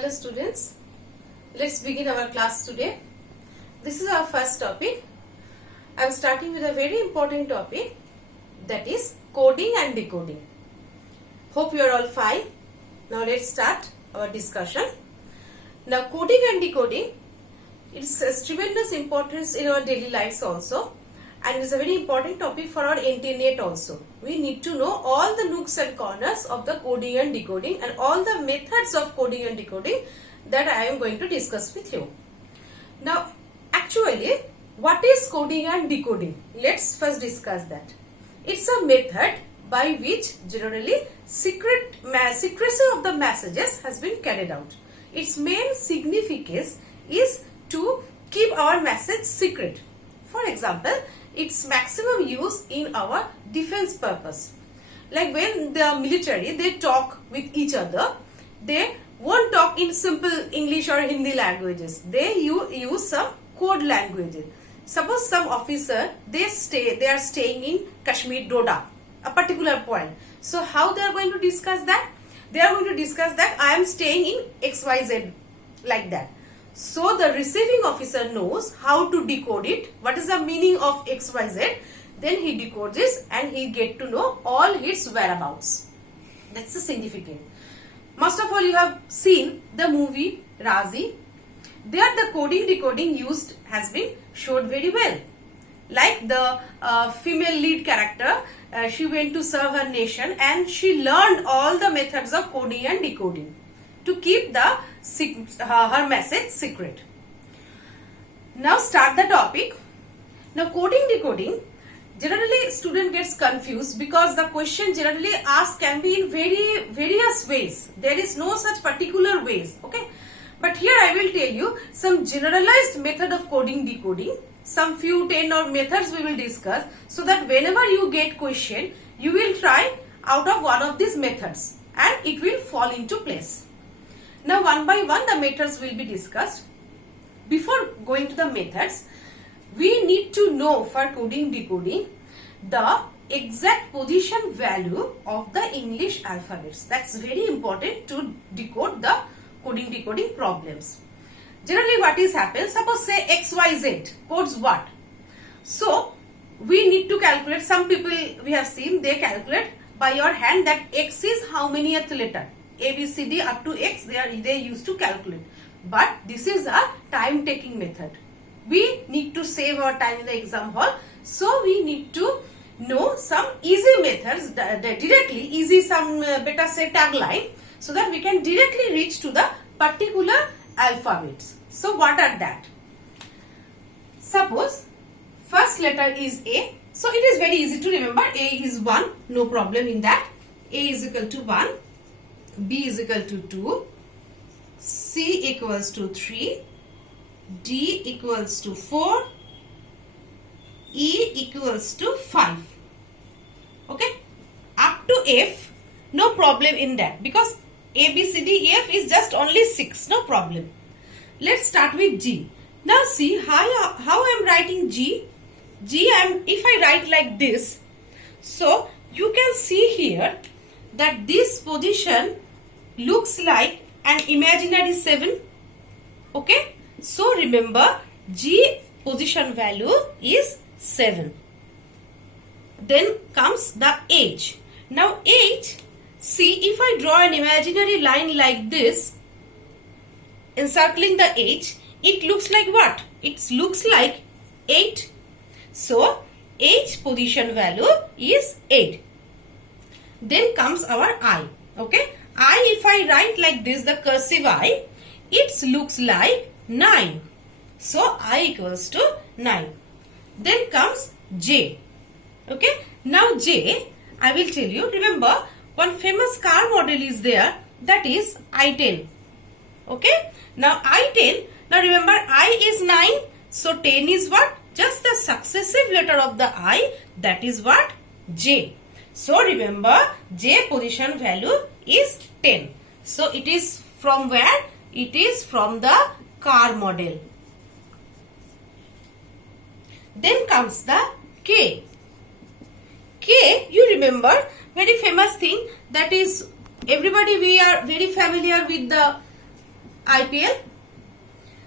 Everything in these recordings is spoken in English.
Hello students, let's begin our class today. This is our first topic. I am starting with a very important topic, that is coding and decoding. Hope you are all fine. Now let's start our discussion. Now coding and decoding, it's a tremendous importance in our daily lives also, and it's a very important topic for our NTA NET also. We need to know all the nooks and corners of the coding and decoding and all the methods of coding and decoding that I am going to discuss with you. Now actually, what is coding and decoding? Let's first discuss that. It's a method by which generally secrecy of the messages has been carried out. Its main significance is to keep our message secret. For example, its maximum use in our defense purpose. Like when the military, they talk with each other, they won't talk in simple English or Hindi languages. They use some code languages. Suppose some officer, they are staying in Kashmir, Doda, a particular point. So how they are going to discuss that? They are going to discuss that I am staying in XYZ, like that. So the receiving officer knows how to decode it, what is the meaning of XYZ, then he decodes this and he get to know all its whereabouts. That's the significance. Most of all, you have seen the movie Razi. There the coding decoding used has been showed very well. Like the female lead character, she went to serve her nation and she learned all the methods of coding and decoding to keep her message secret. Now start the topic. Now coding decoding, generally student gets confused because the question generally asked can be in various ways. There is no such particular ways. Okay, but here I will tell you some generalized method of coding decoding. Some few 10 or methods we will discuss, so that whenever you get question, you will try out of one of these methods and it will fall into place. Now one by one the methods will be discussed. Before going to the methods, we need to know for coding decoding the exact position value of the English alphabets. That's very important to decode the coding decoding problems. Generally what is happens, suppose say XYZ codes what? So we need to calculate, some people we have seen they calculate by your hand that X is how many letter. A, B, C, D up to X they used to calculate. But this is a time taking method. We need to save our time in the exam hall. So we need to know some easy methods directly, easy some better say tagline, so that we can directly reach to the particular alphabets. So what are that? Suppose first letter is A. So it is very easy to remember. A is 1, no problem in that. A is equal to 1. B is equal to 2, C equals to 3, D equals to 4, E equals to 5. Okay, up to F, no problem in that because A, B, C, D, E, F is just only 6, no problem. Let's start with G. Now see how I am writing G. If I write like this, so you can see here that this position looks like an imaginary 7. Okay, so remember G position value is 7. Then comes the H. Now H, see if I draw an imaginary line like this encircling the H, it looks like what? It looks like 8. So H position value is 8. Then comes our I. Okay, I, if I write like this, the cursive I, it looks like 9. So I equals to 9. Then comes J. Okay, now J, I will tell you, remember one famous car model is there, that is I-10. Okay, now I-10, now remember I is 9, so 10 is what? Just the successive letter of the I, that is what? J. So remember J position value is 10. So it is from where? It is from the car model. Then comes the K. K, you remember, very famous thing, that is everybody, we are very familiar with the IPL.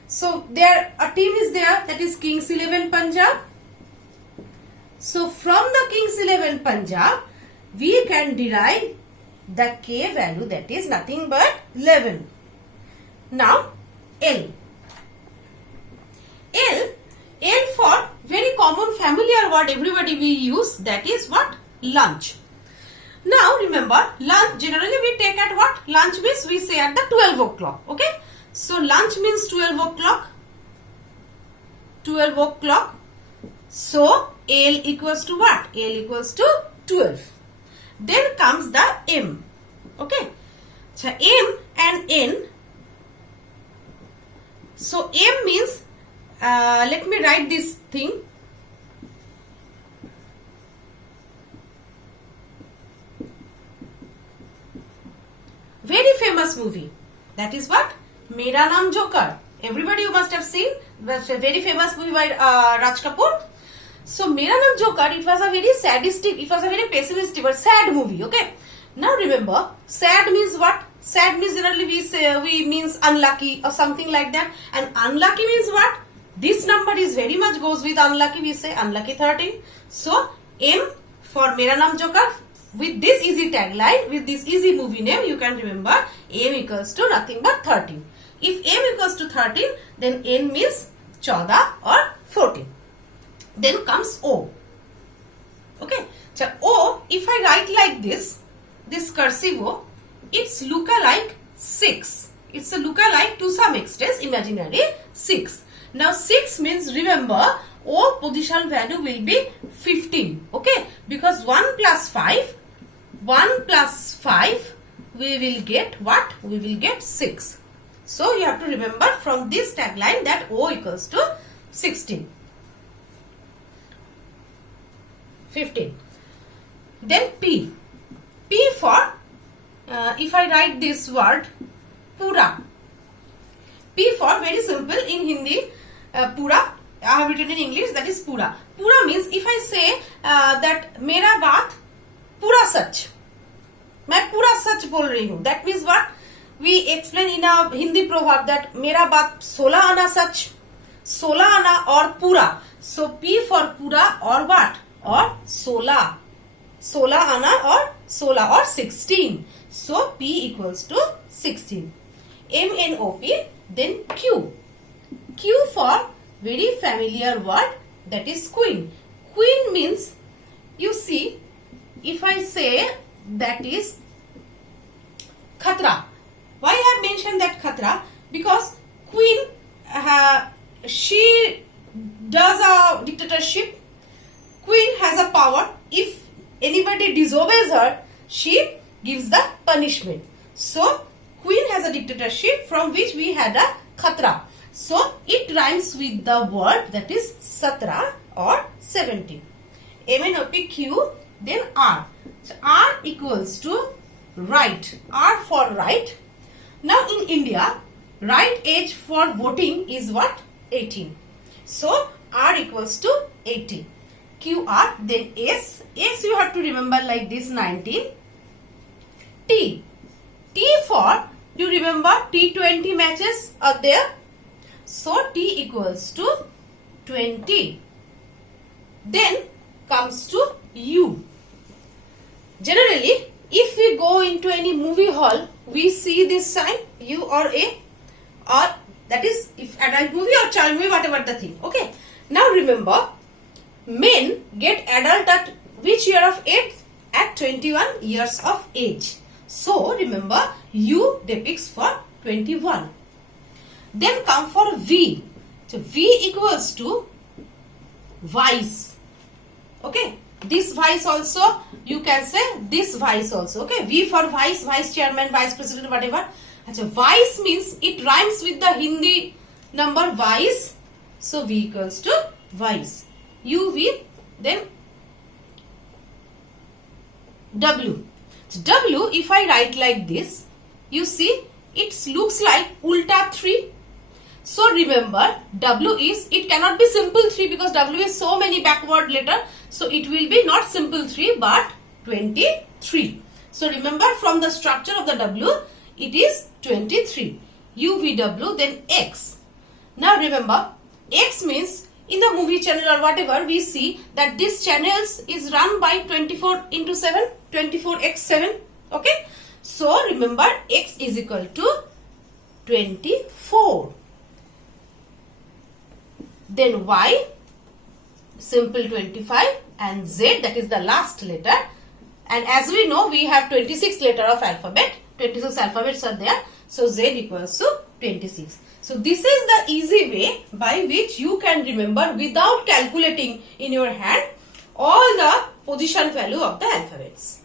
So there a team is there, that is Kings 11 Punjab. So from the Kings 11 Punjab, we can derive the K value, that is nothing but 11. Now L for very common familiar word everybody we use, that is what? Lunch. Now remember, lunch generally we take at what? Lunch means we say at the 12 o'clock. Okay. So lunch means 12 o'clock. 12 o'clock. So L equals to what? L equals to 12. Then comes the M. Okay. So M and N. So M means, let me write this thing. Very famous movie. That is what? Mera Naam Joker. Everybody you must have seen. That's a very famous movie by Raj Kapoor. So Mera Naam Joker, it was a very sadistic, it was a very pessimistic or sad movie. Okay. Now remember, sad means what? Sad means generally we means unlucky or something like that. And unlucky means what? This number is very much goes with unlucky. We say unlucky 13. So M for Mera Naam Joker. With this easy tagline, with this easy movie name, you can remember M equals to nothing but 13. If M equals to 13, then N means 14 or 14. Then comes O. Okay. So O, if I write like this cursive O, it's look alike 6. It's a look alike to some extent, imaginary 6. Now 6 means, remember, O position value will be 15. Okay. Because 1 plus 5, we will get what? We will get 6. So you have to remember from this tagline that O equals to 16. 15. Then P. P for, if I write this word, Pura. P for, very simple in Hindi, Pura. I have written in English, that is Pura. Pura means, if I say that Mera baat Pura sach. मैं पूरा सच बोल रही हूँ. That means what? We explain in a Hindi proverb that मेरा बात 16 आना सच, 16 आना और पूरा. So P for पूरा or what? Or 16. 16 आना or 16 or 16. So P equals to 16. MNOP. Then Q. Q for very familiar word, that is queen. Queen means, you see, if I say that is Khatra. Why I have mentioned that Khatra? Because queen, she does a dictatorship. Queen has a power. If anybody disobeys her, she gives the punishment. So queen has a dictatorship from which we had a Khatra. So it rhymes with the word that is Satra or 17. MNOPQ, then R. So R equals to right. R for right. Now in India, right age for voting is what? 18. So R equals to 18. QR, then S. S you have to remember like this, 19. T. T for, you remember T20 matches are there. So T equals to 20. Then comes to U. Generally, if we go into any movie hall, we see this sign U or A, or that is if adult movie or child movie, whatever the thing. Okay. Now remember, men get adult at which year of age? At 21 years of age. So remember, U depicts for 21. Then come for V. So V equals to vice. Okay. This vice also, you can say this vice also. Okay. V for vice, vice chairman, vice president, whatever. So vice means it rhymes with the Hindi number vice. So V equals to vice. UV, then W. So W, if I write like this, you see it looks like ulta 3. So remember, W is, it cannot be simple 3 because W is so many backward letter. So it will be not simple 3 but 23. So remember, from the structure of the W, it is 23. UVW, then X. Now remember, X means in the movie channel or whatever, we see that this channels is run by 24/7, 24x7. Okay. So remember, X is equal to 24. Then Y, simple 25, and Z, that is the last letter. And as we know, we have 26 letter of alphabet. 26 alphabets are there. So Z equals to 26. So this is the easy way by which you can remember without calculating in your hand all the position value of the alphabets.